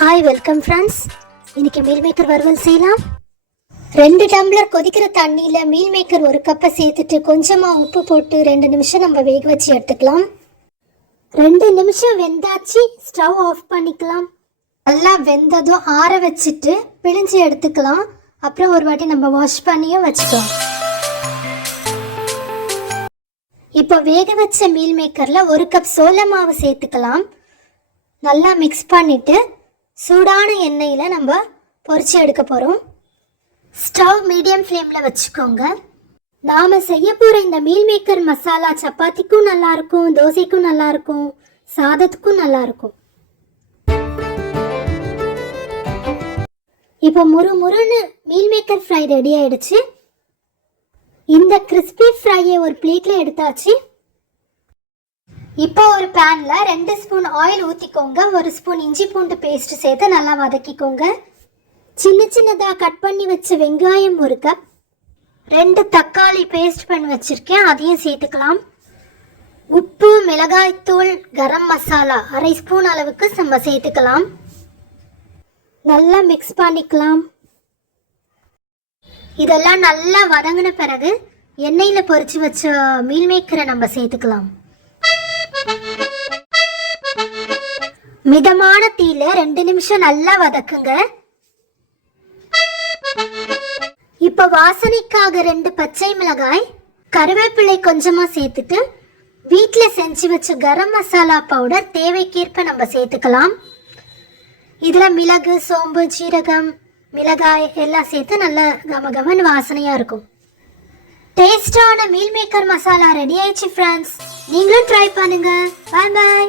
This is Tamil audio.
ஹாய் வெல்கம் ஃப்ரெண்ட்ஸ் இன்னைக்கு மீல் மேக்கர் வறுவல் செய்யலாம். ரெண்டு டம்ளர் கொதிக்கிற தண்ணியில் மீல் மேக்கர் ஒரு கப்பை சேர்த்துட்டு கொஞ்சமாக உப்பு போட்டு ரெண்டு நிமிஷம் நம்ம வேக வச்சு எடுத்துக்கலாம். ரெண்டு நிமிஷம் வெந்தாச்சு ஸ்டவ் ஆஃப் பண்ணிக்கலாம். நல்லா வெந்ததும் ஆற வச்சுட்டு பிழிஞ்சு எடுத்துக்கலாம். அப்புறம் ஒரு வாட்டி நம்ம வாஷ் பண்ணியும் வச்சுக்கலாம். இப்போ வேக வச்ச மீல் மேக்கரில் ஒரு கப் சோள மாவு சேர்த்துக்கலாம். நல்லா மிக்ஸ் பண்ணிவிட்டு சூடான எண்ணெயில் நம்ம பொறிச்சு எடுக்க போகிறோம் ஸ்டவ் மீடியம் ஃப்ளேமில் வச்சுக்கோங்க. நாம் செய்ய போகிற இந்த மீல் மேக்கர் மசாலா சப்பாத்திக்கும் நல்லாயிருக்கும் தோசைக்கும் நல்லாயிருக்கும் சாதத்துக்கும் நல்லாயிருக்கும் இப்போ முறு முறுன்னு மீல் மேக்கர் ஃப்ரை ரெடி ஆயிடுச்சு. இந்த கிறிஸ்பி ஃப்ரையை ஒரு பிளேட்டில் எடுத்தாச்சு. இப்போ ஒரு பேனில் ரெண்டு ஸ்பூன் ஆயில் ஊற்றிக்கோங்க ஒரு ஸ்பூன் இஞ்சி பூண்டு பேஸ்ட் சேர்த்து நல்லா வதக்கிக்கோங்க. சின்ன சின்னதாக கட் பண்ணி வச்ச வெங்காயம் ஒரு கப் ரெண்டு தக்காளி பேஸ்ட் பண்ணி வச்சுருக்கேன். அதையும் சேர்த்துக்கலாம். உப்பு மிளகாய்த்தூள் கரம் மசாலா அரை ஸ்பூன் அளவுக்கு நம்ம சேர்த்துக்கலாம். நல்லா மிக்ஸ் பண்ணிக்கலாம். இதெல்லாம் நல்லா வதங்கின பிறகு எண்ணெயில் பொறிச்சு வச்ச மீல் மேக்கரை நம்ம சேர்த்துக்கலாம். மிதமான தீல ரெண்டு நிமிஷம் நல்லா வதக்குங்க. இப்ப வாசனைக்காக ரெண்டு பச்சை மிளகாய் கருவேப்பிலை கொஞ்சமா சேர்த்துட்டு வீட்ல செஞ்சு வச்ச கரம் மசாலா பவுடர் தேவைக்கேற்ப நம்ம சேர்த்துக்கலாம். இதுல மிளகு சோம்பு ஜீரகம் மிளகாய் எல்லாம் சேர்த்து நல்லா கம கமன்னு வாசனையா இருக்கும். டேஸ்டான மீல் மேக்கர் மசாலா ரெடி ஆயிடுச்சு ஃப்ரெண்ட்ஸ் நீங்களும் ட்ரை பண்ணுங்க. Bye bye